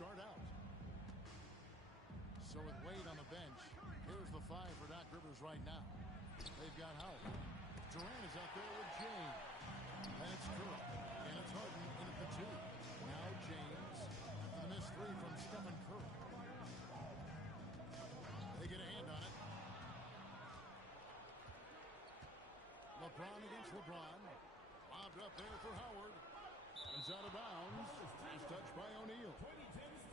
start out. So with Wade on the bench, here's the 5 for Doc Rivers right now. They've got Howard. Durant is out there with James. And it's Curry. And it's Harden in at the 2. Now James after the missed 3 from Stephen Curry. They get a hand on it. LeBron against LeBron. Lobbed up there for Howard. It's out of bounds. He's touched by O'Neal.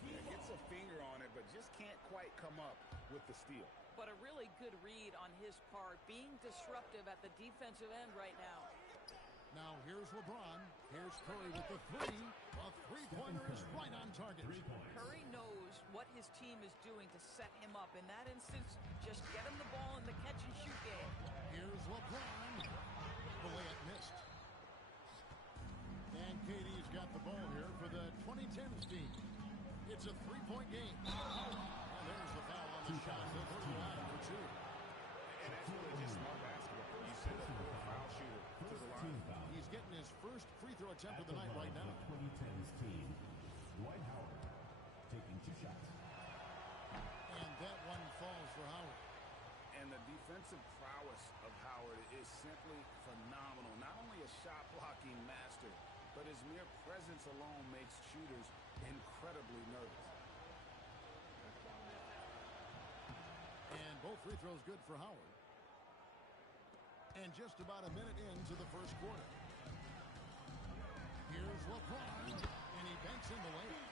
Yeah, gets a finger on it, but just can't quite come up with the steal. But a really good read on his part, being disruptive at the defensive end right now. Now here's LeBron. Here's Curry with the 3. A three-pointer is right on target. Curry knows what his team is doing to set him up. In that instance, just get him the ball in the catch-and-shoot game. Here's LeBron. The layup missed. And Katie's got the ball here for the 2010s team. It's a 3-point game. And there's the foul on the shot. They'll go out for 2. And that's really just smart basketball. You send a foul shooter to the line. He's getting his first free throw attempt of the night right now. 2010's team, Dwight Howard, taking 2 shots. And that one falls for Howard. And the defensive prowess of Howard is simply phenomenal. Not only a shot-blocking master, but his mere presence alone makes shooters incredibly nervous. And both free throws good for Howard. And just about a minute into the first quarter. Here's LeBron, and he banks in the layup.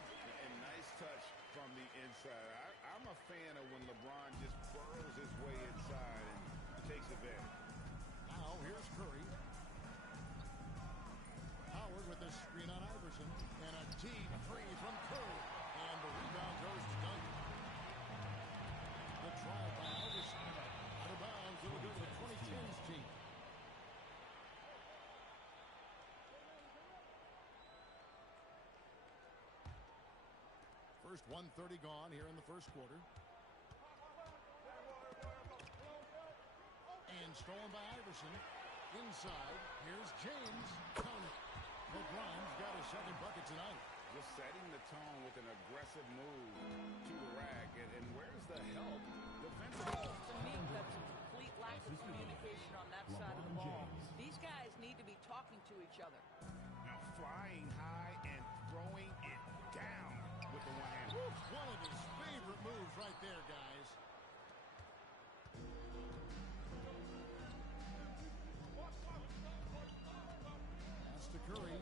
And nice touch from the inside. I'm a fan of when LeBron just burrows his way inside and takes advantage. Now here's Curry. Howard with the screen on Iverson. And a deep 3 from Curry. And the rebound goes to Duncan. The try by Iverson. Out of bounds. It'll go to the 2010s team. First 1:30 gone here in the first quarter. And stolen by Iverson. Inside. Here's James. Count it. LeBron's got his second bucket tonight. Just setting the tone with an aggressive move to the rack. And where's the help defensively? To me, that's a complete lack of communication on that side of the ball. These guys need to be talking to each other. Now flying high and throwing it down with the one hand. One of his favorite moves right there, guys. That's to Curry.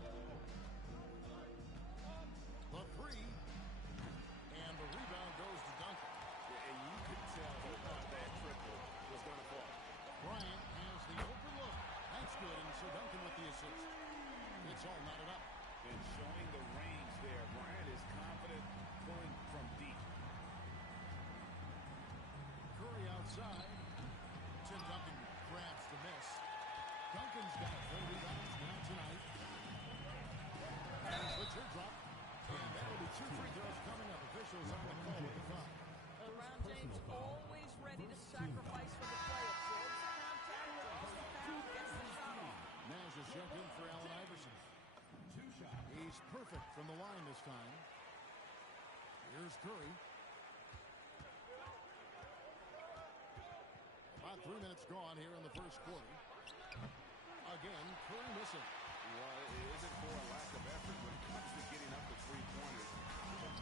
The 3. And the rebound goes to Duncan. And you could tell he thought that triple was going to fall. Bryant has the open look. That's good, and so Duncan with the assist. It's all knotted up. And showing the range there. Bryant is confident going from deep. Curry outside. Tim Duncan grabs the miss. Duncan's got 4 rebounds now tonight. There's the teardrop. And that'll be 2 free throws coming up. Officials on the call with the foul. LeBron James always ready to sacrifice for the play. Absorbs the contact, draws the foul, gets the shot off. Nash is checked in for Allen Iverson. 2 shots. He's perfect from the line this time. Here's Curry. About 3 minutes gone here in the first quarter. Again, Curry missing. Well, it isn't for a lack of effort when it comes to getting up the three-pointers.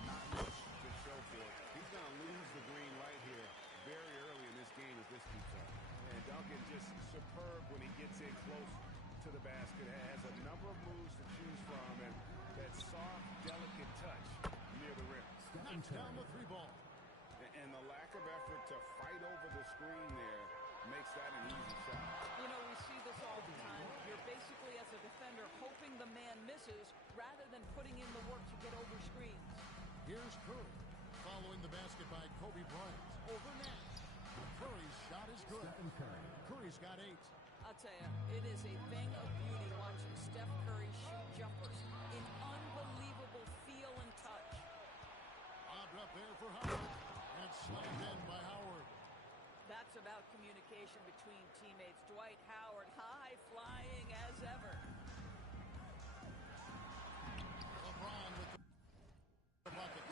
Not much to show for it. He's going to lose the green right here very early in this game if this keeps up. And Duncan just superb when he gets in close to the basket. Has a number of moves to choose from, and that soft, delicate touch near the rim. Knocks down the 3 ball. And the lack of effort to fight over the screen there makes that an easy shot. You know, we see this all the time. You're basically, as a defender, hoping the man misses rather than putting in the work to get over screens. Here's Curry. Following the basket by Kobe Bryant. Over Nash. Curry's shot is good. Curry's got 8. I'll tell you, it is a thing of beauty watching Steph Curry shoot jumpers in unbelievable feel and touch. Lobbed up there for Howard. And it's slammed in by Howard. That's about communication between teammates. Dwight Howard, high flying as ever. LeBron with the bucket.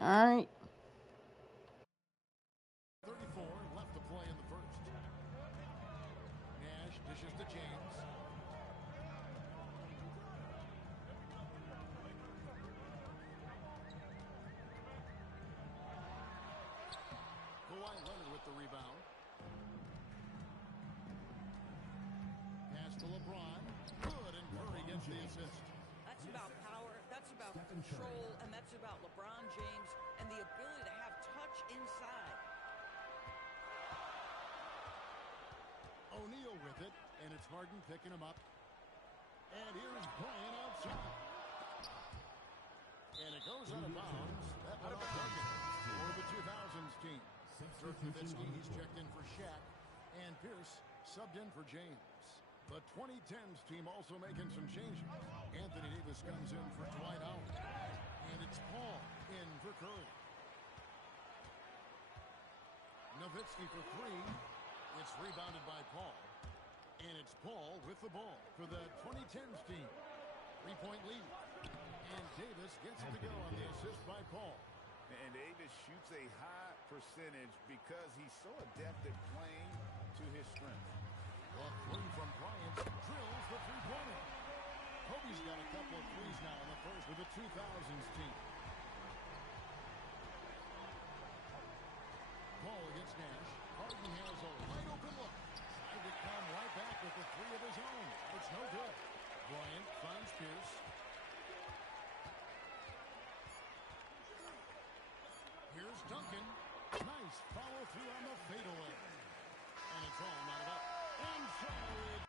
All right. 34 left to play in the first. Nash dishes to James. Kawhi Leonard with the rebound. Pass to LeBron. Good, and Curry gets the assist. That's about power, that's about control, and that's about LeBron James and the ability to have touch inside. O'Neal with it, and it's Harden picking him up. And here's Bryant outside. And it goes out of bounds. That went off Duncan for the 2000s team. Dirk Nowitzki, he's checked in for Shaq. And Pierce subbed in for James. The 2010s team also making some changes. Anthony Davis comes in for Dwight Howard. And it's Paul in for Curry. Nowitzki for three. It's rebounded by Paul. And it's Paul with the ball for the 2010s team. 3-point lead. And Davis gets it to go on the assist by Paul. And Davis shoots a high percentage because he's so adept at playing to his strength. Well, three from Bryant drills the three-pointer. Kobe's got a couple of threes now in the first with the 2000s team. Paul against Nash. Harden has a wide open look. Tried to come right back with the three of his own. It's no good. Bryant finds Pierce. Here's Duncan. Nice follow through on the fadeaway. And it's all knotted up. And so it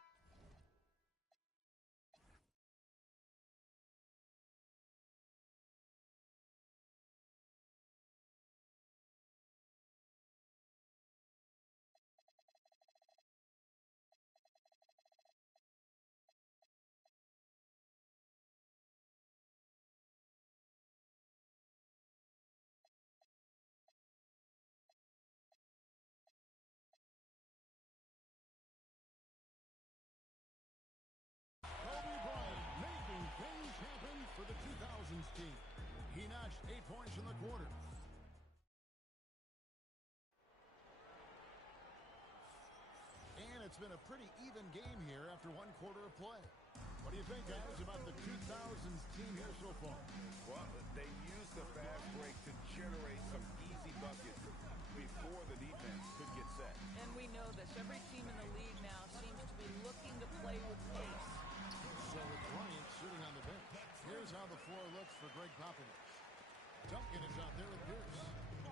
things happen for the 2000s team. He notched 8 points in the quarter. And it's been a pretty even game here after one quarter of play. What do you think, guys, about the 2000s team here so far? Well, they used the fast break to generate some easy buckets before the defense could get set. And we know this. Every team in the league now seems to be looking to play with pace. So with Bryant sitting on the bench, here's how the floor looks for Greg Popovich. Duncan is out there with Pierce.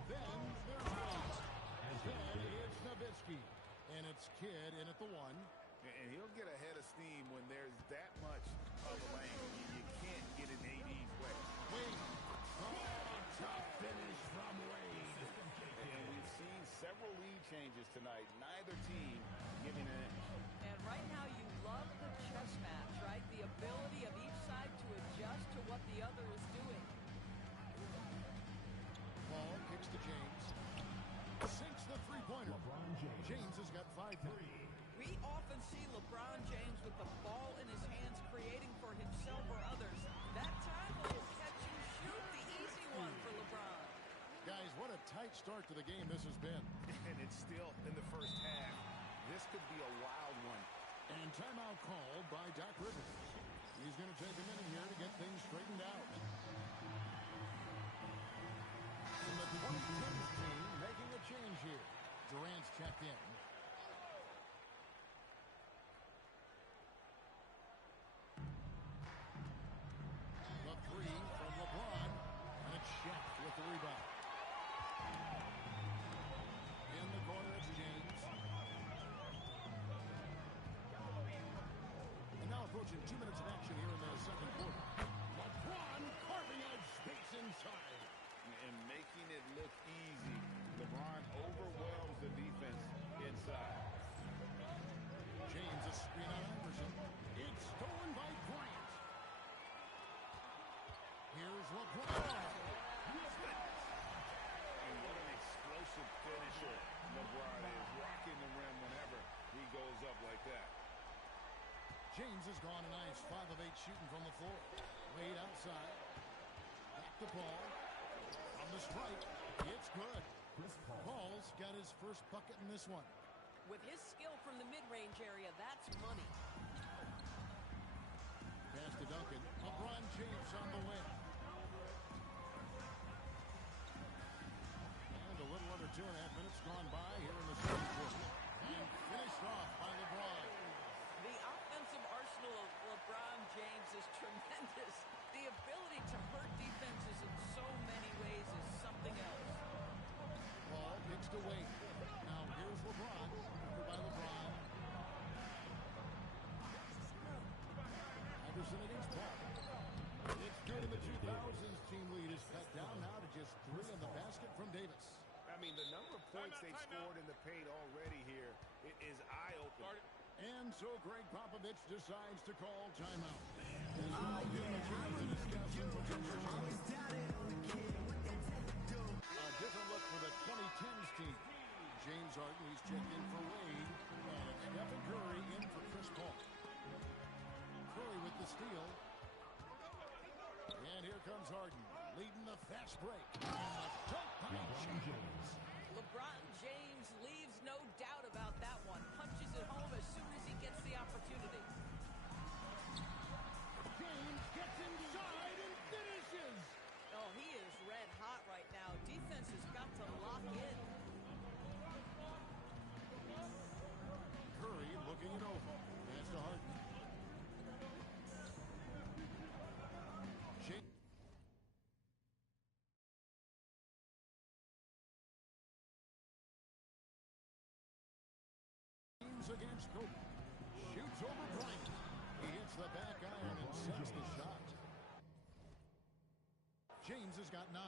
Then there's Williams. Then it's Nowitzki. And it's Kidd in at the one. And he'll get ahead of steam when there's that much of a lane. You can't get in AD's way. Wade. Oh, tough finish from Wade. And we've seen several lead changes tonight. Neither team giving an inch. And right now you love the chess match, right? The ability of each side to adjust to what the other is doing. Paul kicks to James. Sinks the three-pointer. LeBron James. James has got 5 points. We often see LeBron James with the ball in his hands creating for himself or others. That time, a little catch and shoot, the easy one for LeBron. Guys, what a tight start to the game this has been. And it's still in the first half. This could be a wild one. And timeout called by Doc Rivers. He's going to take a minute here to get things straightened out. And the 2010s team making a change here. Durant's checked in. The three from LeBron. And it's Shaq with the rebound. In the corner, it's James. And now approaching 2 minutes of action here in the second quarter. LeBron carving out space inside. And making it look easy. LeBron overwhelms the defense inside. James a screen on Iverson. It's stolen by Bryant. Here's LeBron. And what an explosive finisher LeBron is. Rocking the rim whenever he goes up like that. James has gone a nice 5 of 8 shooting from the floor. Wade outside. Back to Paul. From the the strike. It's good. Paul's got his first bucket in this one. With his skill from the mid-range area, that's money. Pass to Duncan. LeBron James on the wing. And a little under 2.5 minutes gone by here in the second quarter. And finished off by LeBron. The offensive arsenal of LeBron James is tremendous. The ability to hurt defenses in so many ways is something else. Ball pitched away. Now here's LeBron. Over by LeBron. Anderson against Paul. It's good in the 2000s. Team lead is cut down now to just 3 in the basket from Davis. I mean, the number of points they've scored in the paint already here is eye-opening. And so Greg Popovich decides to call timeout. As well, giving a chance to discuss some potential changes. A different look for the 2010s team. James Harden, he's checked in for Wade. And it's Stephen Curry in for Chris Paul. Curry with the steal. And here comes Harden, leading the fast break. And the dunk by James. LeBron James leaves no doubt about that one. Punches it home as soon as he gets the opportunity. James gets inside and finishes. Oh, he is red hot right now. Defense has got to lock in. Curry looking it over. Pass to Harden. James against Kobe. Shoots over Bryant. He hits the back iron and sets the shot. James has got 9.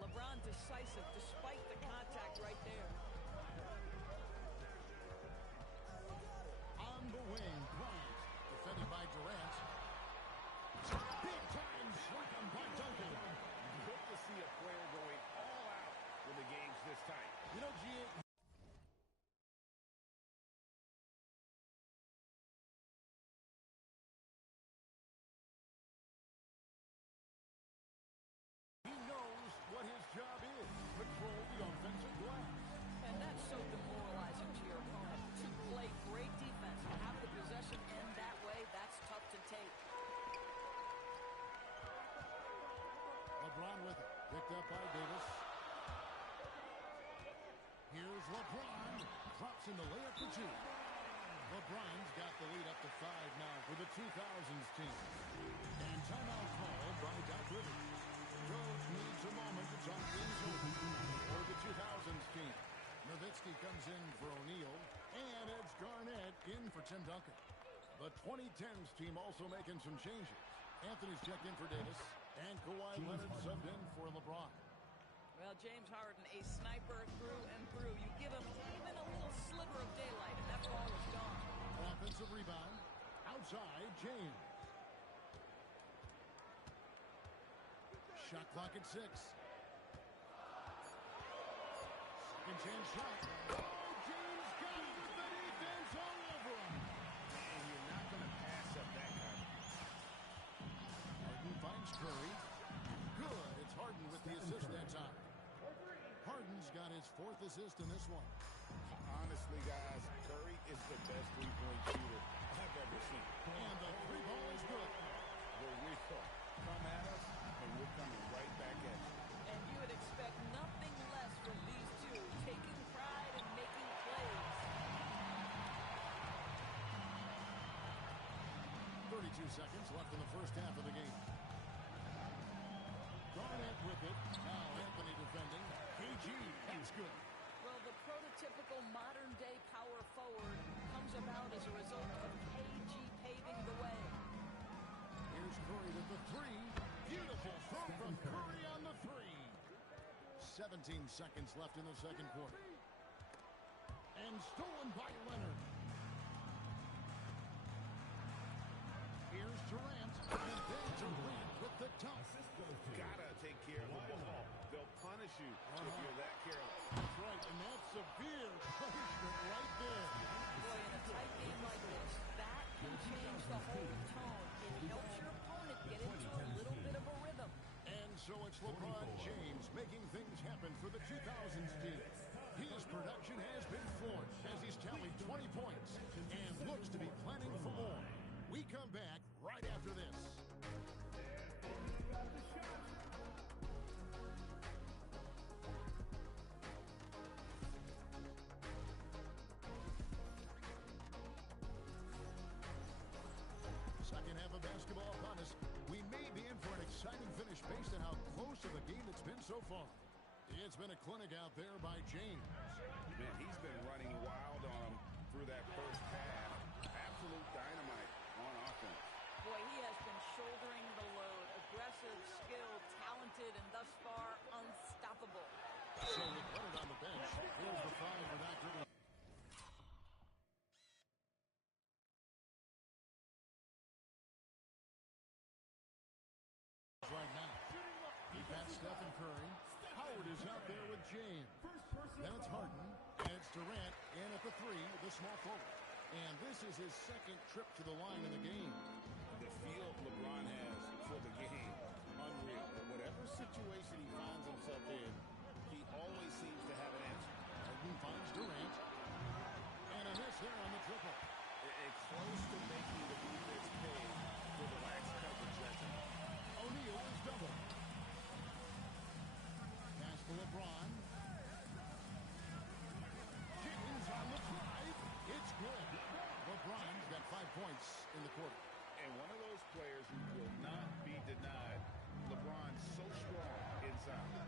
LeBron decisive despite the contact right there. On the wing, Bryant. Defended by Durant. Big time slam by Duncan. Good to see a player going all out when the game's this tight. You know, G.A. He knows what his job is. Control the offensive glass. And that's so demoralizing to your opponent. To play great defense, to have the possession end that way, that's tough to take. LeBron with it. Picked up by Davis. Here's LeBron. Drops in the layup for 2. LeBron's got the lead up to 5 now for the 2000s team. And timeout called by Doc Rivers. Coach needs a moment to talk things over for the 2000s team. Nowitzki comes in for O'Neal. And it's Garnett in for Tim Duncan. The 2010s team also making some changes. Anthony's checked in for Davis. And Kawhi Leonard subbed in for LeBron. Well, James Harden, a sniper through and through. You give him even a little sliver of daylight, and that ball is gone. Offensive rebound. Outside, James. Shot clock at 6. Second chance shot. Oh, James got it with the defense all over him. And you're not going to pass up that kind. Harden finds Curry. Good. It's Harden with the assist that time. Harden's got his 4th assist in this one. Honestly, guys, Curry is the best three-point shooter I've ever seen. And the 3 ball is good. The recall. Come at us, and we're coming right back at you. And you would expect nothing less from these two, taking pride and making plays. 32 seconds left in the first half of the game. Garnett with it. Now Anthony defending. KG, that's good. Well, the prototypical modern-day power forward comes about as a result of KG paving the way. Here's Curry with the 3. Beautiful throw from Curry on the 3. 17 seconds left in the second quarter. And stolen by Leonard. Here's Durant. And then Durant with the dunk. Gotta take care of the ball. They'll punish you if you're that careless. That's right, and that's severe punishment right there. Boy, in a tight game like this, that can change the whole tone. It helps your opponent get into a little bit of a rhythm. And so it's LeBron James making freshman for the 2000s team. His production has been floored as he's tallied 20 points and looks to be planning for more. We come back right after this. Second half of basketball upon us. We may be in for an exciting finish based on how close of a game it's been so far. It's been a clinic out there by James. Man, he's been running wild on him through that first half. Absolute dynamite on offense. Boy, he has been shouldering the load. Aggressive, skilled, talented, and thus far unstoppable. So with Leonard on the bench, here's the five for Doc Rivers. Right now, you've got Stephen Curry. Howard is out there with James. Then it's Harden, and it's Durant in at the three, the small forward. And this is his second trip to the line in the game. The feel LeBron has for the game, unreal. Whatever situation he finds himself in, he always seems to have an answer. Harden finds Durant. And a miss there on the triple. It's close to making the defense pay for the lax coverage that's in. O'Neal is double. Pass to LeBron. James on the drive. It's good. LeBron's got 5 points in the quarter. And one of those players who will not be denied. LeBron's so strong inside.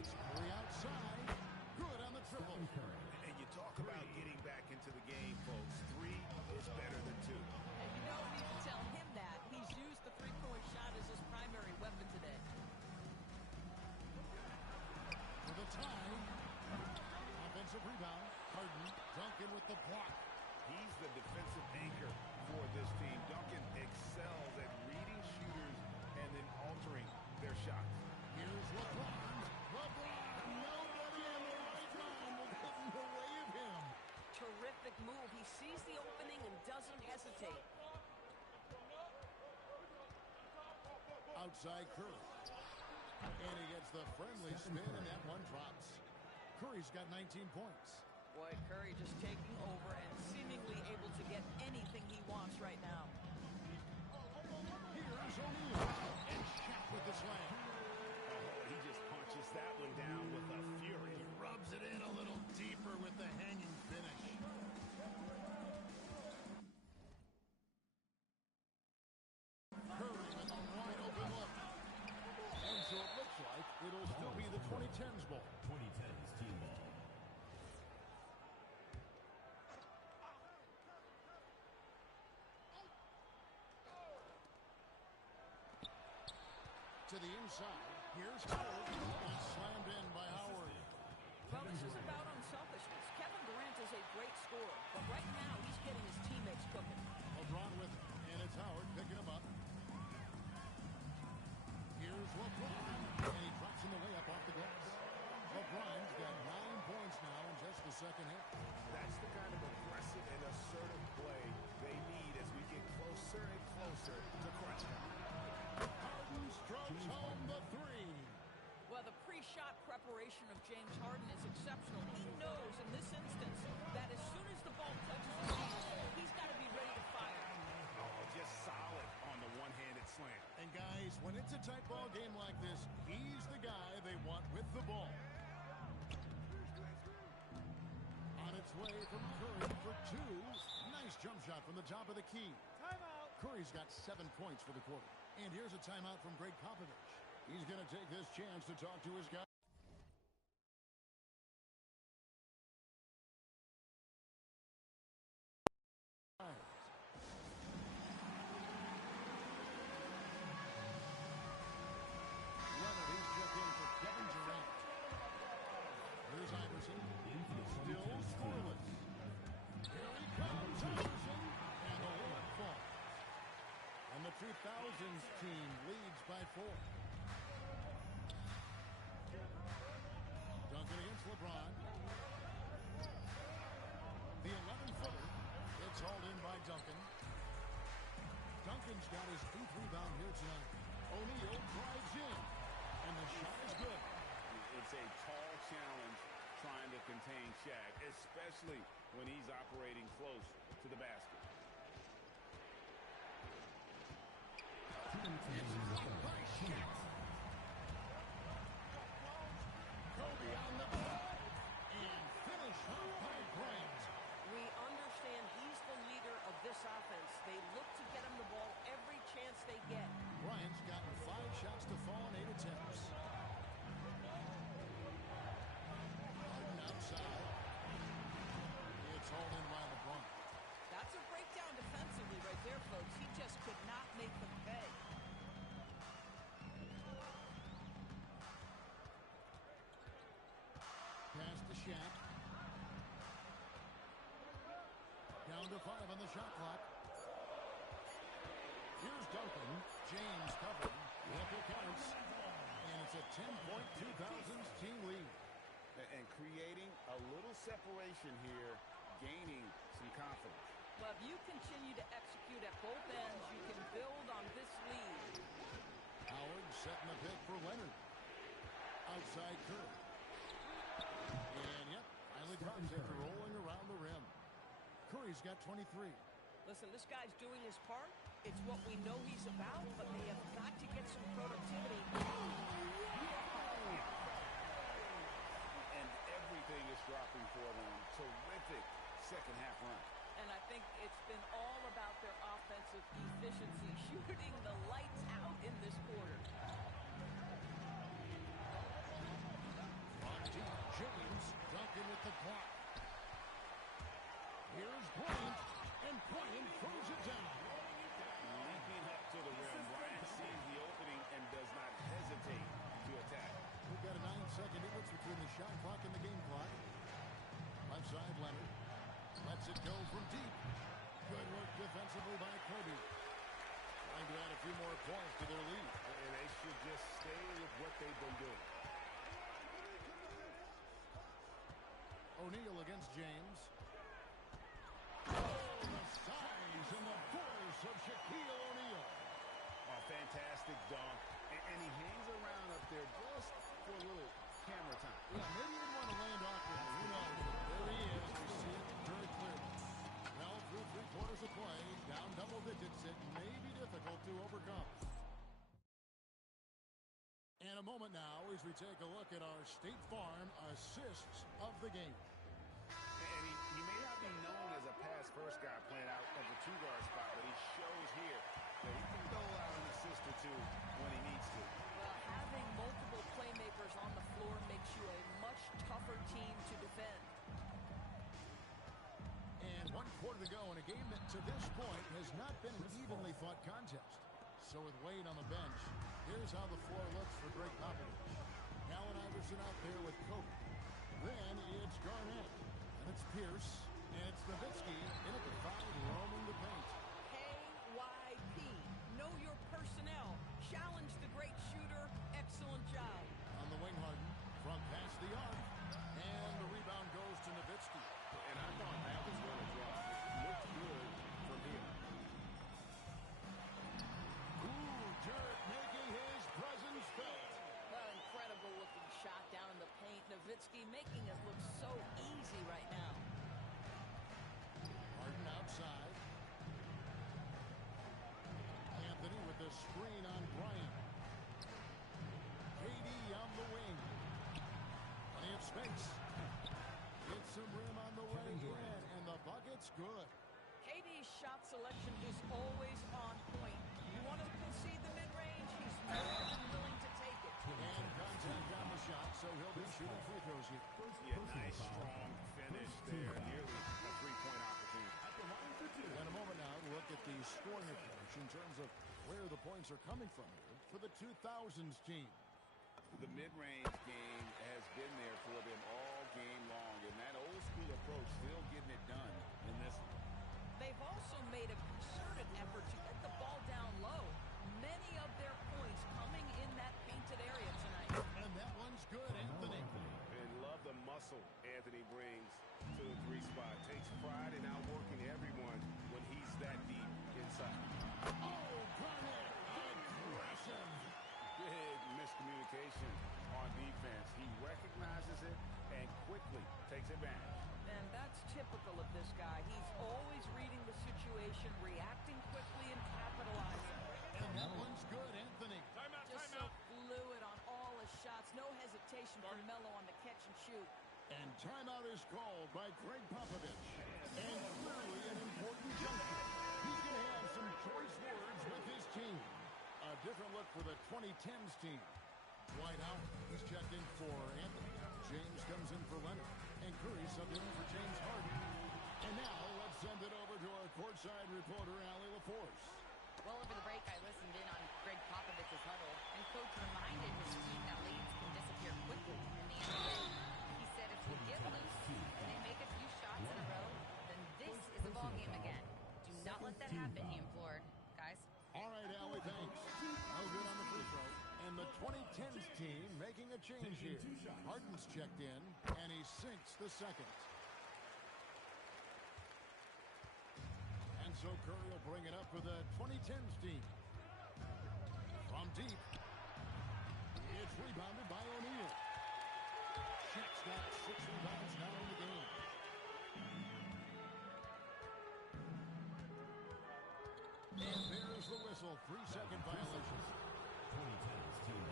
It's Curry outside. Good on the triple. And you talk about getting back into the game, folks. 3 is better than 2. And you don't need to tell him that. He's used the three-point shot as his primary weapon today. For the tie. Offensive rebound. Harden. Duncan with the block. He's the defensive anchor for this team. Duncan excels at reading shooters and then altering their shots. Here's LeBron. LeBron. Nobody in the right mind will get in the way of him. Terrific move. He sees the opening and doesn't hesitate. Outside Curry. And he gets the friendly spin, and that one drops. Curry's got 19 points. Boy, Curry just taking over and seemingly able to get anything he wants right now. Here's O'Neal. And Shaq with the slam. Oh, he just punches that one down with a fury. He rubs it in a little deeper with the hanging finish. Curry with a wide open look. And so it looks like it'll still be the 2010s ball. 2010's team ball. To the inside. Here's Howard. He's slammed in by Howard. Well, this is about unselfishness. Kevin Durant is a great scorer, but right now he's getting his teammates cooking. LeBron with it. And it's Howard picking him up. Here's LeBron. And he drops in the layup off the glass. LeBron's got 9 points now in just the second half. That's the kind of aggressive and assertive play they need as we get closer and closer to crunch time. Harden strokes home the three. Well, the pre-shot preparation of James Harden is exceptional. He knows in this instance that as soon as the ball touches his hands, he's got to be ready to fire. Oh, just solid on the one-handed slam. And guys, when it's a tight ball game like this, he's the guy they want with the ball. On its way from Curry for 2. Nice jump shot from the top of the key. Timeout. Curry's got 7 points for the quarter. And here's a timeout from Greg Popovich. He's going to take this chance to talk to his guy. Leonard, he's checked in for Kevin Durant. Here's Iverson. Still scoreless. Here he comes, Iverson. And the layup falls. And the 2000s team leads by 4. Duncan against LeBron. The 11-footer. It's hauled in by Duncan. Duncan's got his 8th rebound here tonight. O'Neal drives in. And the shot is good. It's a tall challenge trying to contain Shaq, especially when he's operating close to the basket. Kobe on the ball and finish off by Bryant. We understand he's the leader of this offense. They look to get him the ball every chance they get. Bryant's gotten 5 shots to fall in 8 attempts. Harden outside. It's hauled in by LeBron. That's a breakdown defensively right there, folks. He just could not make them pay. Pass to Shaq. Down to 5 on the shot clock. Here's Duncan. James covering. If it counts. And it's a 10-point 2000s team lead. And creating a little separation here, gaining some confidence. Well, if you continue to execute at both ends, you can build on this lead. Howard setting the pick for Leonard. Outside Curry. And yep, finally drops after rolling around the rim. Curry's got 23. Listen, this guy's doing his part. It's what we know he's about, but they have got to get some productivity. And everything is dropping for them. Terrific second half run. And I think it's been all about their offensive efficiency, shooting the lights out in this quarter. On deep, James Duncan with the block. Here's Bryant, and Bryant throws it down. Leaping up to the rim, Bryant sees the opening and does not hesitate to attack. We've got a 9-second difference between the shot clock and the game clock. Left side, Leonard. Lets it go from deep. Good work defensively by Kobe. Trying to add a few more points to their lead. And they should just stay with what they've been doing. O'Neal against James. Oh, the size and the force of Shaquille O'Neal. A fantastic dunk. And he hangs around up there just for a little camera time. Yeah, maybe he didn't want to land awkwardly. Who knows? There he is. We see it very clearly. Well, through 3 quarters of play, down double digits, it may be difficult to overcome. And a moment now as we take a look at our State Farm assists of the game. And he may not be known as a pass-first guy playing out of the 2-guard spot, but he shows here that he can dole out an assist or two when he needs to. Well, having multiple playmakers on the floor makes you a much tougher team to defend. And 1 quarter to go in a game that to this point has not been an evenly fought contest. So with Wade on the bench, here's how the floor looks for Greg Popovich. Allen Iverson out there with Kobe. Then it's Garnett. And it's Pierce. And it's Nowitzki in at the 5, roaming the paint. KYP. Know your personnel. Challenge the great shooter. Excellent job. On the wing, Harden. Front past the arc. And the rebound goes to Nowitzki. And I thought that was going to drop. It looked good from here. Ooh, Dirk making his presence felt. Well, incredible looking shot down in the paint. Nowitzki making it look so easy right now. Harden outside. Anthony with the screen on Bryant. KD on the wing. Plenty of space. Gets some rim on the way in, and the bucket's good. KD's shot selection is always on point. You want to concede the mid-range, he's more than willing to take it. And contact on the shot, so he'll be shooting free throws here. Yeah, nice, strong finish there. Nearly a 3-point opportunity. In a moment now, we'll look at the scoring approach in terms of where the points are coming from here for the 2000s team. The mid-range game has been there for them all game long, and that old-school approach still getting it done in this one. They've also made a concerted effort to get the ball down low. Many of their points coming in that painted area tonight. And that one's good, Anthony. And love the muscle Anthony brings to the 3 spot. Takes pride in outworking everyone when he's that deep inside. Oh, Garnett, aggressive. Big miscommunication on defense. He Timeout is called by Greg Popovich. And clearly an important juncture. He's going to have some choice words with his team. A different look for the 2010s team. Dwight Howard, he's checked in for Anthony. James comes in for Leonard. And Curry subbed in for James Harden. And now let's send it over to our courtside reporter, Allie LaForce. Well, over the break, I listened in on Greg Popovich's huddle, and Coach reminded his team that leads can disappear quickly in the NBA. He said if we get loose and they make a few shots in a row, then this is a ball game again. Do not let that happen, he implored. Guys? All right, Allie, thanks. No good on the free throw. And the 2010s team making a change here. Harden's checked in, and he sinks the second. And so Curry will bring it up for the 2010s team. From deep. It's rebounded by O'Neal. Shaq's got 6 rebounds now in the game. And there's the whistle. 3-second violation. 2010's team.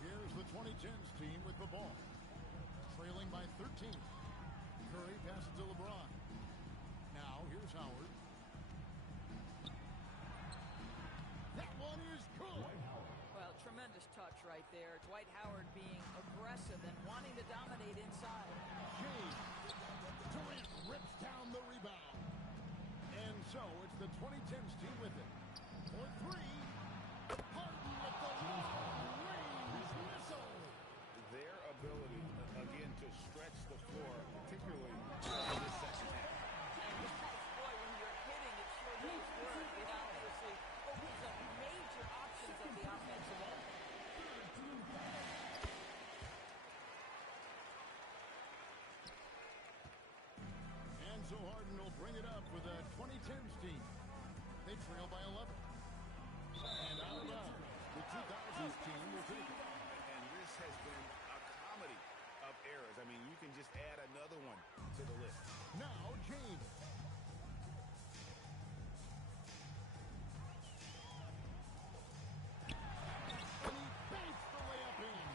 Here's the 2010s team with the ball. Trailing by 13. Curry passes to LeBron. Now, here's Howard. That one is good. Well, tremendous touch right there. Dwight Howard being aggressive and wanting to dominate inside. James. Durant rips down the rebound. And so it's the 2010s team with it. For 3. Harden with the long-range whistle. Their ability, again, to stretch the floor, particularly in this second half. Boy, when you're hitting, it sure does work. It obviously opens up major options of the offensive end. And so Harden will bring it up for the 2010s team. They trail by 11. And out of bounds. The 2000s team will take it. And this has been a comedy of errors. I mean, you can just add another one to the list. Now James. And he banks the layup in.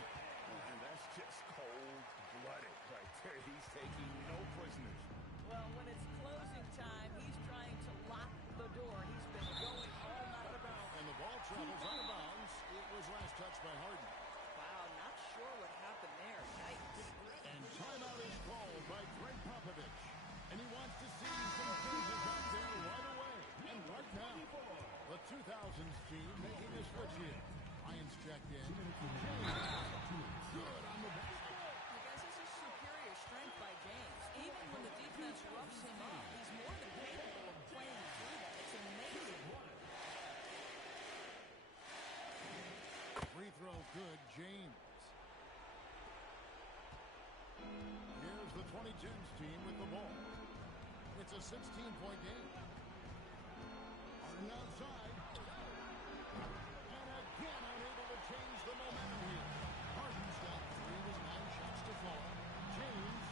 And that's just cold-blooded right there. He's taking no prisoners. Well, when it's closing time, he's trying to lock the door. He's been going all night about. And the ball travels out of bounds. It was last touched by Harden. Wow, not sure what happened there. Yikes. And timeout is called by Greg Popovich. And he wants to see some changes out there right away. And right now, the 2000s team making a switch here. Ryan's checked in. Good on the basket. I guess this is superior strength by James. Even when the defense roughs him up, he's more than capable of playing through that. It's amazing. Free throw good, James. Here's the 2010s team with the ball. It's a 16-point game. Harden outside. And again unable to change the momentum here. Harden's got 3 of his 9 shots to fall. James,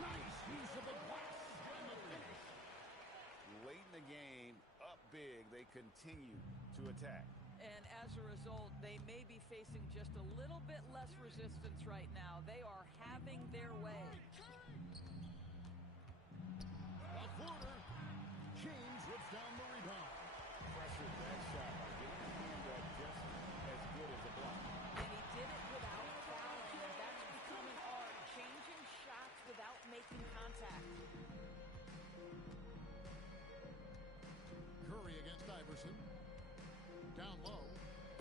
nice use of the glass and the finish. Late in the game, up big, they continue to attack. And as a result, they may be facing just a little bit less resistance right now. They are having their way. A floater. James rips down the rebound. Pressured that shot by getting his hand up just as good as a block. And he did it without fouling, and that's become an art, changing shots without making contact. Curry against Iverson. Down low.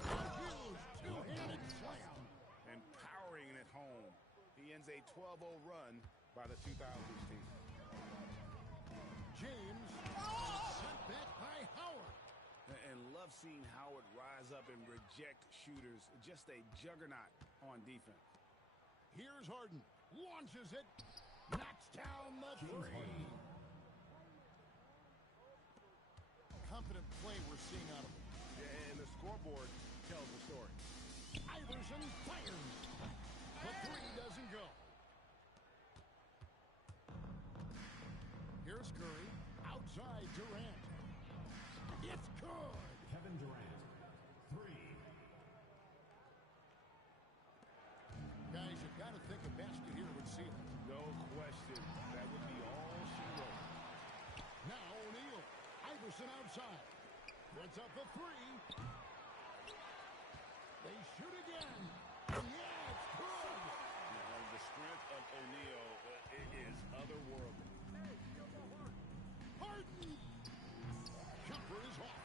A huge two-handed slam. And powering it home. He ends a 12-0 run by the 2000s team. James sent back by Howard. And love seeing Howard rise up and reject shooters. Just a juggernaut on defense. Here's Harden. Launches it. Knocks down the 3. Confident play we're seeing out of him. Yeah, and the scoreboard tells the story. Iverson fires. The 3 doesn't go. Here's Curry. Outside Durant. It's good. Kevin Durant. 3. Iverson outside. Puts up the three. They shoot again. Yeah, it's good. The strength of O'Neal is otherworldly. Harden. Jumper is off.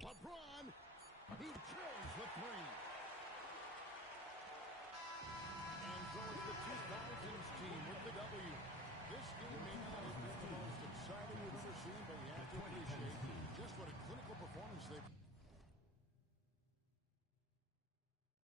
LeBron. He drills the three. And so it's the 2000s team